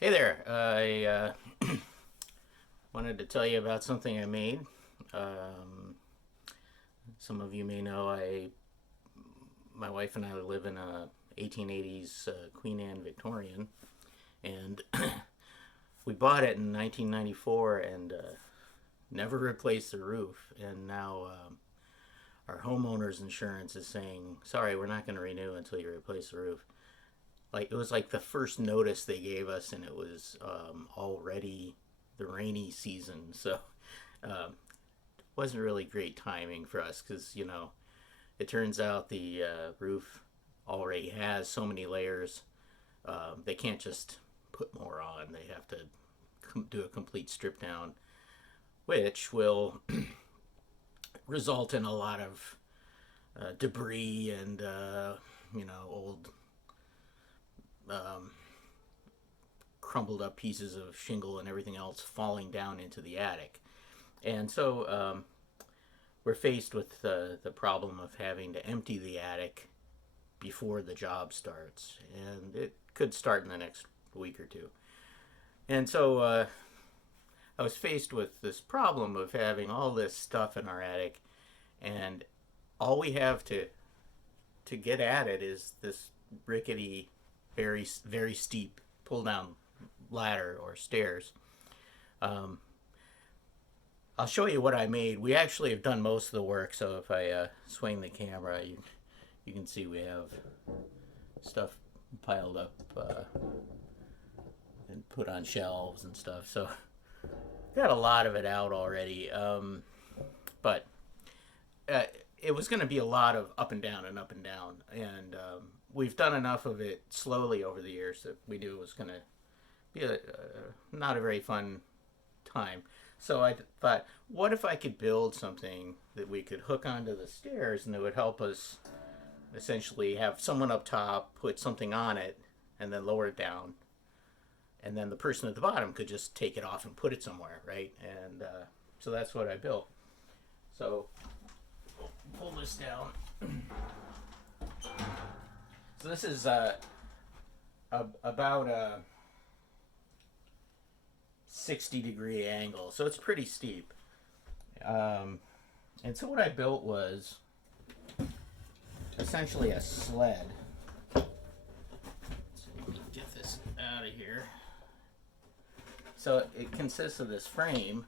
Hey there. I wanted to tell you about something I made. Um, some of you may know my wife and I live in a 1880s Queen Anne Victorian, and we bought it in 1994 and never replaced the roof. And now our homeowner's insurance is saying, "Sorry, we're not going to renew until you replace the roof." Like it was like the first notice they gave us, and it was already the rainy season, so um, wasn't really great timing for us because it turns out the roof already has so many layers. They can't just put more on; they have to do a complete strip down, which will result in a lot of debris and old um, crumbled up pieces of shingle and everything else falling down into the attic. And so we're faced with the problem of having to empty the attic before the job starts. And it could start in the next week or two. And so I was faced with this problem of having all this stuff in our attic, and all we have to get at it is this rickety, very steep pull down ladder or stairs. Um, I'll show you what I made. We actually have done most of the work, so if I swing the camera, you can see we have stuff piled up and put on shelves and stuff. So got a lot of it out already, but uh, it was going to be a lot of up and down and up and down, and we've done enough of it slowly over the years that we knew it was going to be not a very fun time. So I thought, what if I could build something that we could hook onto the stairs and that would help us essentially have someone up top put something on it and then lower it down, and then the person at the bottom could just take it off and put it somewhere, right? And so that's what I built. So pull this down. So this is about a 60-degree angle, so it's pretty steep. Um, and so what I built was essentially a sled. Let's get this out of here. So it consists of this frame.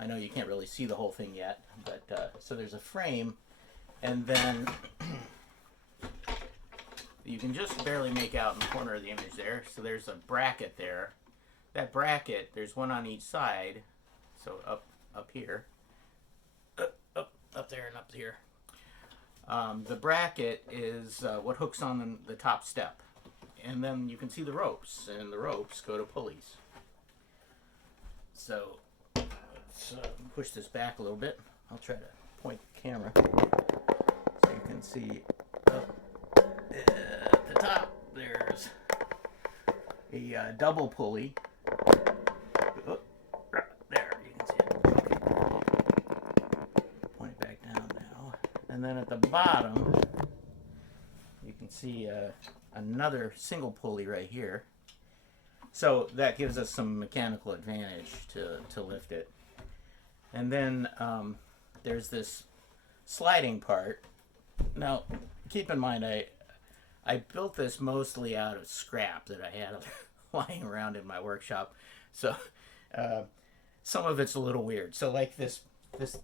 I know you can't really see the whole thing yet, but so there's a frame, and then you can just barely make out in the corner of the image there. So there's a bracket there. That bracket, there's one on each side. So up here, up there, and up here. The bracket is what hooks on the top step, and then you can see the ropes, and the ropes go to pulleys. So let's push this back a little bit. I'll try to point the camera so you can see up at the top. There's a double pulley. Oh, there, you can see it. Point it back down now. And then at the bottom, you can see another single pulley right here. So that gives us some mechanical advantage to lift it. And then there's this sliding part. Now, keep in mind, I built this mostly out of scrap that I had lying around in my workshop. So uh, some of it's a little weird. So like this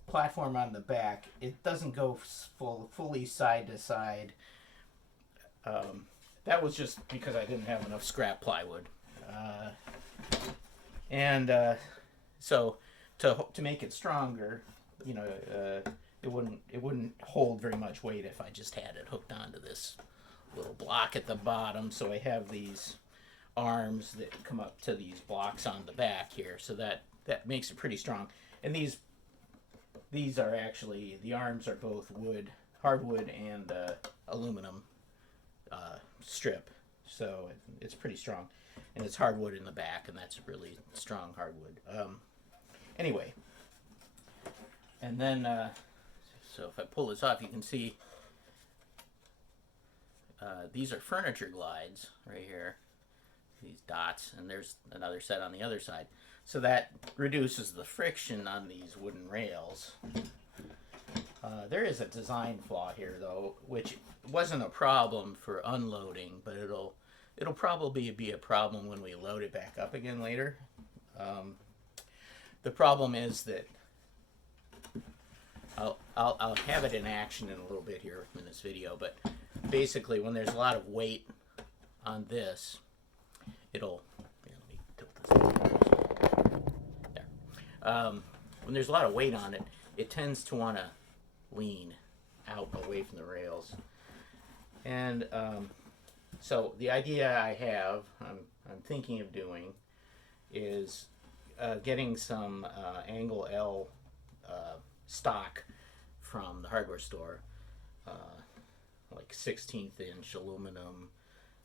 platform on the back, it doesn't go fully side to side. That was just because I didn't have enough scrap plywood. And so to make it stronger, it wouldn't hold very much weight if I just had it hooked onto this little block at the bottom. So I have these arms that come up to these blocks on the back here, so that makes it pretty strong. And these are actually, the arms are both wood, hardwood, and aluminum strip, so it's pretty strong. And it's hardwood in the back, and that's really strong hardwood. Anyway, and then so if I pull this off, you can see these are furniture glides right here. these dots, and there's another set on the other side. So that reduces the friction on these wooden rails. There is a design flaw here, though, which wasn't a problem for unloading, but it'll probably be a problem when we load it back up again later. The problem is that I'll have it in action in a little bit here in this video, but basically when there's a lot of weight on this, it'll, here, let me tilt this there. When there's a lot of weight on it, it tends to want to lean out away from the rails. And so the idea I have, I'm thinking of doing, is getting some angle L stock from the hardware store, like 16th inch aluminum.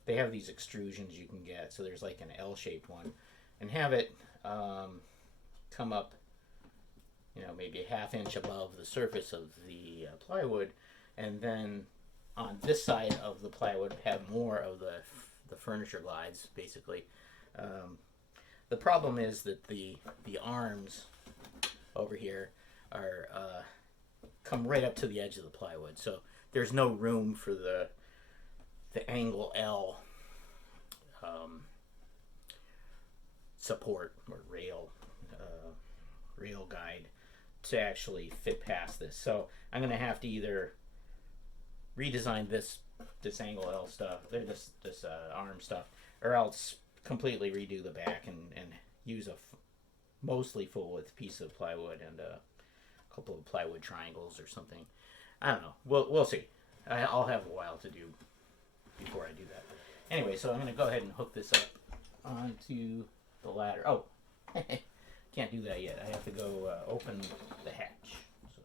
They have these extrusions you can get, so there's like an L-shaped one, and have it come up, you know, maybe a half inch above the surface of the plywood, and then on this side of the plywood have more of the furniture glides, basically. The problem is that the arms over here are come right up to the edge of the plywood, so there's no room for the angle L support or rail guide to actually fit past this. So I'm gonna have to either redesign this angle L stuff, this arm stuff, or else completely redo the back and use a mostly full width piece of plywood and a couple of plywood triangles or something. I don't know. We'll see. I'll have a while to do before I do that. Anyway, so I'm going to go ahead and hook this up onto the ladder. Oh, can't do that yet. I have to go open the hatch. So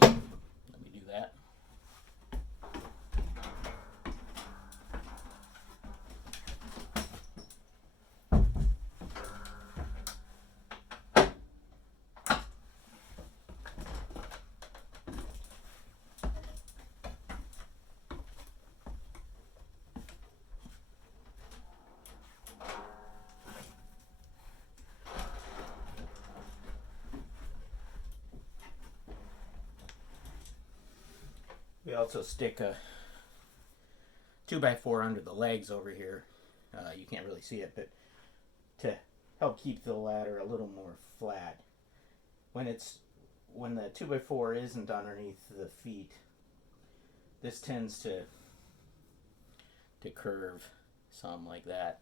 let me do that. We also stick a 2x4 under the legs over here. You can't really see it, but to help keep the ladder a little more flat. When the 2x4 isn't underneath the feet, this tends to curve some like that.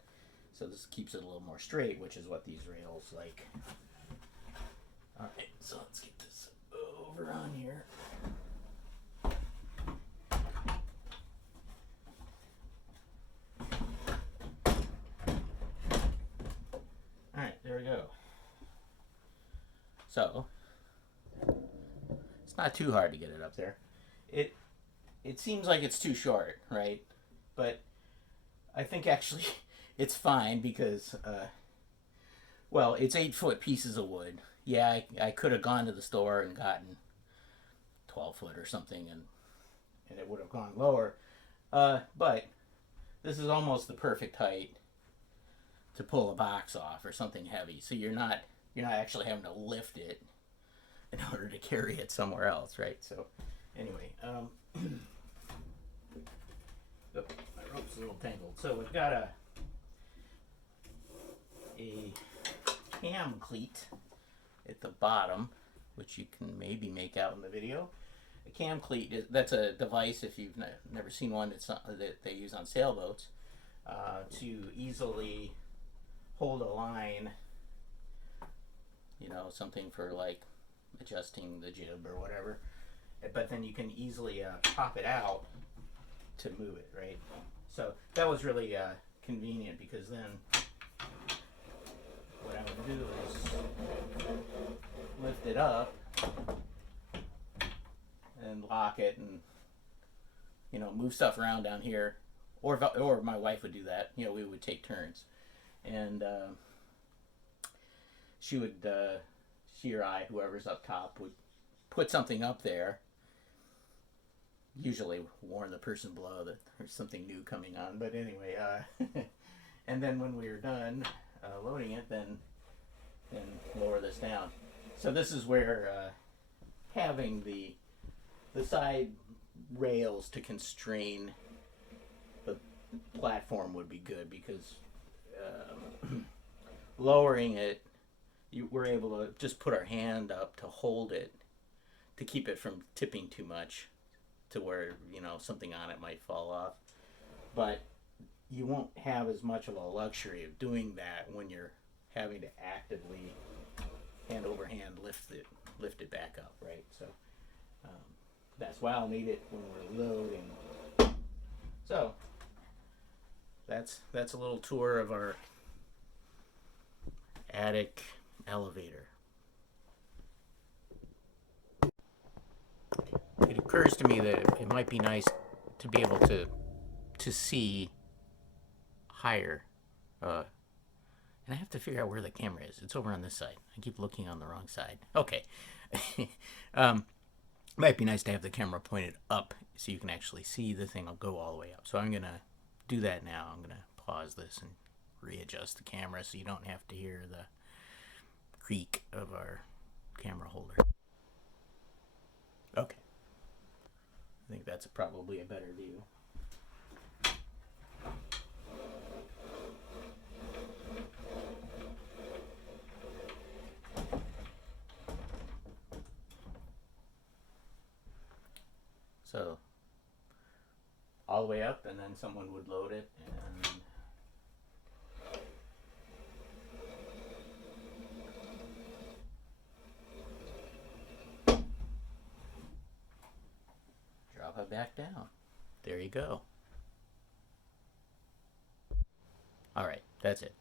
So this keeps it a little more straight, which is what these rails like. Alright, so let's get this over on here. Alright, there we go. So it's not too hard to get it up there. It seems like it's too short, right? But I think actually it's fine because well, it's 8-foot pieces of wood. Yeah, I could have gone to the store and gotten 12-foot or something, and it would have gone lower. But this is almost the perfect height to pull a box off or something heavy. So you're not actually having to lift it in order to carry it somewhere else, right? So anyway, oh, my rope's a little tangled. So we've got a cam cleat at the bottom, which you can maybe make out in the video. A cam cleat, that's a device, if you've never seen one, that they use on sailboats to easily hold a line, you know, something for like adjusting the jib or whatever, but then you can easily pop it out to move it, right? So that was really convenient, because then what I would do is lift it up and lock it, and you know, move stuff around down here, or my wife would do that. You know, we would take turns, and she or I, whoever's up top, would put something up there, usually warn the person below that there's something new coming on. But anyway, And then when we are done loading it, then lower this down. So this is where having the side rails to constrain the platform would be good, because lowering it, we're able to just put our hand up to hold it, to keep it from tipping too much to where, something on it might fall off. But you won't have as much of a luxury of doing that when you're having to actively hand over hand lift it back up, right? So that's why I'll need it when we're loading. So that's a little tour of our attic elevator. It occurs to me that it might be nice to be able to see higher. And I have to figure out where the camera is. It's over on this side. I keep looking on the wrong side. Okay. Might be nice to have the camera pointed up so you can actually see the thing. I'll go all the way up. So I'm going to do that now. I'm going to pause this and readjust the camera so you don't have to hear the creak of our camera holder. Okay. I think that's probably a better view. So all the way up, and then someone would load it, and drop it back down. There you go. All right, that's it.